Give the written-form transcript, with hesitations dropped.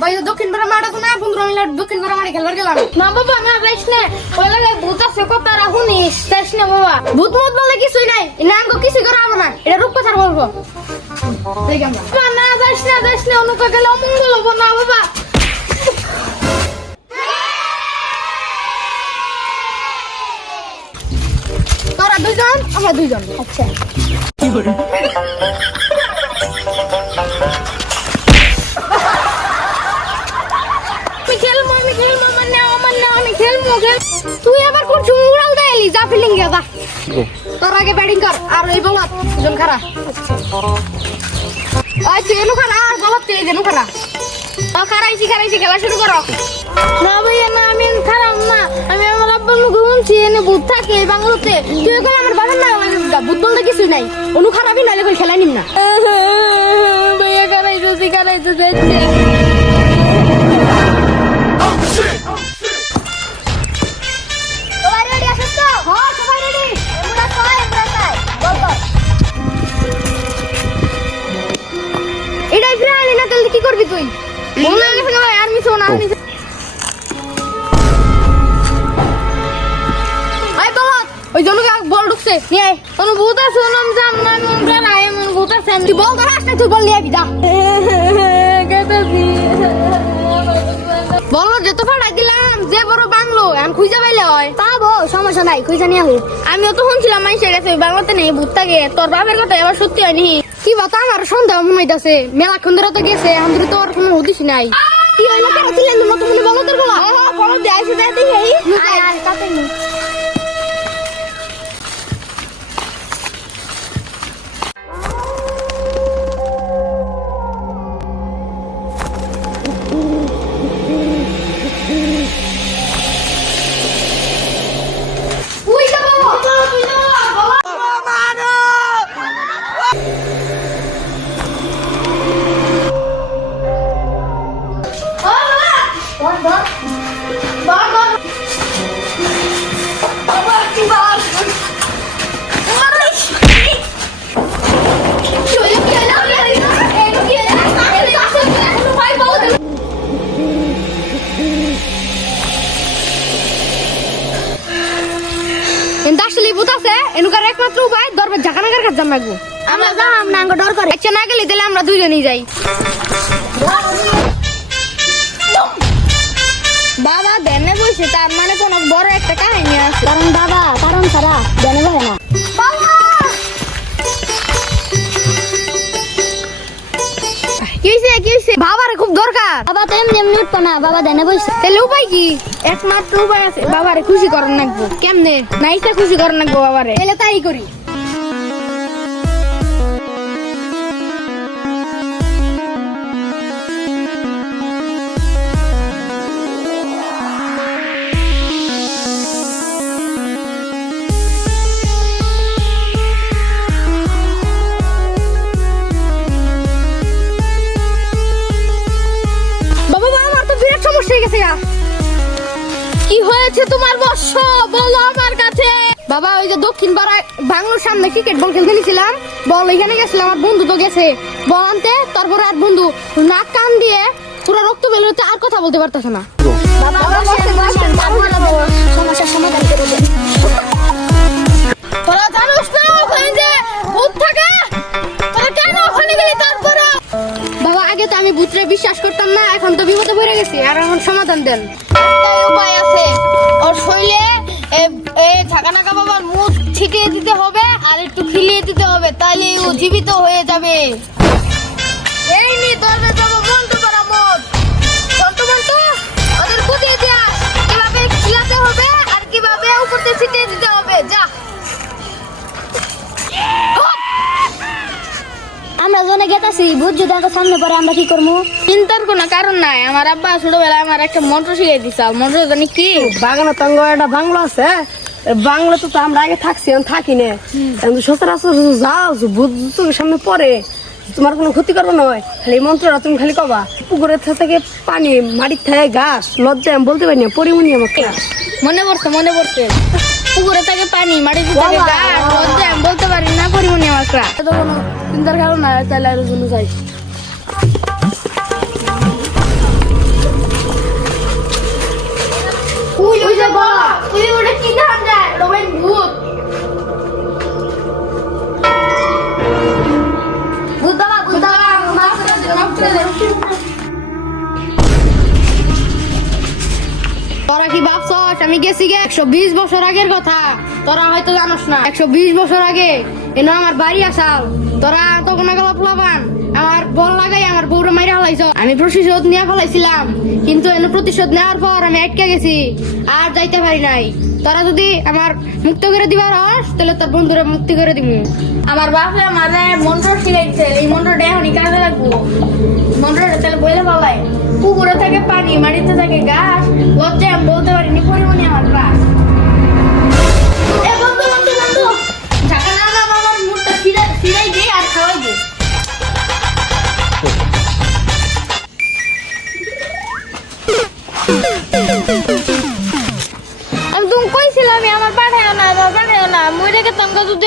ভাই দক্ষিণ পাড়া মাঠে তো না 15 মিনিট দক্ষিণ পাড়া মাঠে খেলবার গেলাম। না বাবা না যাইস না, ওই লাগে ভূত আছে কথা রাখুনিস, যাইস না বাবা। ভূত মত বলে কিছুই নাই, না আঙ্গ কিছু করা হবে না, এটা রূপকথার বলবো। দেখ আমরা না যাইস না অনুকা গেলে অমঙ্গল হবো না বাবা। তোরা দুজন আমরা দুজন। আচ্ছা কি করে তুই আবার কোন চুমুড়াল দেলি যা ফিলিং গে যা তোর আগে ব্যাটিং কর আর এই বলত দুজন খারা ওই তুই এনু খারা আর বলত তুই এনু খারা তো খারাইছি খেলা শুরু করো। না ভাইয়া না আমি খারাপ না, আমি আমার আব্বার মুখে শুনছি এনে ভূত থাকে এই বাংলাতে, তুই এখন আমার বাবার না লাগে ভূত বলতে কিছুই নাই, অনু খারাপই নালে করে খেলাই নিম না। ভাইয়া খারাইছে যাচ্ছে এটাই ফিরে না তাহলে কি করবি তুই? মনে হয়ে গেছে ভাই আর মিশো না আই বলত ওই জনকে বল ঢুকছে নিয়ে আয় কোন ভূত আছে নাম জাম না মন করে আয় মন ভূত আছে তুই বল ধর আসলে তুই বল নিয়ে বিদা বল যত ফাড়া দিলাম যে বড় বাংলো আমি খুঁজে পাইলে হয় পাবো, সমস্যা নাই খুঁজে নিয়ে আহু। আমিও তো শুনছিলাম মাইসে গেছে বাংলাতে নেই ভূত থাকে, তোর বাপের কথা এবার সত্যি হয়নি কি বাতা আমার সন্দেহ মনে হইতাছে মেলাক্ষণ ধরে তো গেছে আমাদের তো আর কোনো হদিস নাই। কি হইলো কেন ছিলেন মতো মনে বলো তোর বলা হ্যাঁ বলো দেখাইছে তাই দেখি আয় তাতে নি আসলে ভূত আছে এনুকার একমাত্র উপায় দরবার ঝাঁকানাকার কাজ জাম রাখবো আমরা যাম না আঙ্গ ডর করে আচ্ছা না গেলে তাহলে আমরা দুইজনই যাই। বাবা দেনে বইছে তার মানে কোন বড় একটা কাহিনী আছে কারণ বাবা কারণ ছাড়া দেনে বহে না। কি হইছে বাবার খুব দরকার বাবা তো এমনি উঠতো না বাবা দেনে বইছে তাহলে উপায় কি? একমাত্র উপায় আছে বাবারে খুশি করার লাগবো। কেমনে? নাইসা খুশি করার লাগবো বাবারে, তাহলে তাই করি। কি হয়েছে তোমার বর্ষ বলো আমার কাছে? বাবা ওই যে দক্ষিণ পাড়ায় বাংলোর সামনে ক্রিকেট বল খেলতে নিয়েছিলাম, বল এখানে গেছিলাম আমার বন্ধু তো গেছে বল আনতে, তারপরে আর বন্ধু নাক কান দিয়ে পুরো রক্ত বের হতে আর কথা বলতে পারতেছে না। সমস্যার সমাধান করে দেন। তোরা জানোস না ওখানে যে ভূত থাকে, তোরা কেন ওখানে গেলি? তারপরে বাবা আগে তো আমি ভূতরে বিশ্বাস করতাম না, এখন তো বিপদে পড়ে গেছি, আর এখন সমাধান দেন। একটাই উপায় আছে, ওর শরীরে ঝাঁকানাকা বাবার মুখ ছিটিয়ে দিতে হবে আর একটু খিলিয়ে দিতে হবে, তাহলে ও জীবিত হয়ে যাবে। এই নি ধরবে যাবো বন্ধ করা মত বন্ধু ওদের বুঝিয়ে দিয়া কিভাবে খিলাতে হবে আর কিভাবে উপরতে ছিটিয়ে দিতে হবে। যা আমরা জনে গেতাছি ভূত যদি আমার সামনে পড়ে আমরা কি করবো? চিন্তার কোনো কারণ নাই, আমার আব্বা ছোটবেলায় আমার একটা মন্ত্র শিখিয়ে দিছাল। মন্ত্র জানি কি? বাগানো টাঙ্গ একটা বাংলো আছে, বাংলো তো আমরা আগে থাকছি এখন থাকি না, সচরাচর যাও ভূত সামনে পড়ে তোমার কোনো ক্ষতি করবো নয়, খালি এই মন্ত্রটা তুমি খালি কবা। পুকুরের থেকে পানি মাটির থেকে ঘাস লজ্জায় আমি বলতে পারি না পরিমণি আমাকে মনে পড়ছে পুকুরে থেকে পানি মাটিতে থেকে গাছ লজ্জায় আমি বলতে পারি না পরিমণি আমাকে কোনো চিন্তার কারণ না, তাহলে আর জন্য যাই। বাবা তুই ওটা কি ধান যায় রোবেন ভূত ভূত বাবা মাফ করে দে তোরা কি ভাবছস আমি গেছি গে 120 বছর আগের কথা তোরা হয়তো জানোস না 120 বছর আগে এনে আমার বাড়ি আসাল তোরা তখন গেল প্লাবান আমার বল লাগাই আমার বউরে মাইরা ফেলাইছ আমি প্রতিশোধ নিয়ে ফেলাইছিলাম কিন্তু এনে প্রতিশোধ নেওয়ার পর আমি আটকে গেছি আর যাইতে পারি নাই তোরা যদি আমার মুক্ত করে দিবার হস তাহলে তোর বন্ধুরা মুক্তি করে দিবি আমার বাপে আমারে মন্ত্র শিখাইছে এই মন্ত্রটা এখনই কাজে লাগবো মন্ত্রটা তাহলে বলে বলাই পুকুরে থাকে পানি মাটিতে থাকে গাছ লজ্জায় আমি বলতে পারিনি পরিমাণে আমার প্রাণ এ বন্ধু ঢাকা না বাবা মুখটা ফিরাই দে আর খাওয়াই দে আমি তুমি কইছিলাম আমার পাঠায় না মরে গেতাম যদি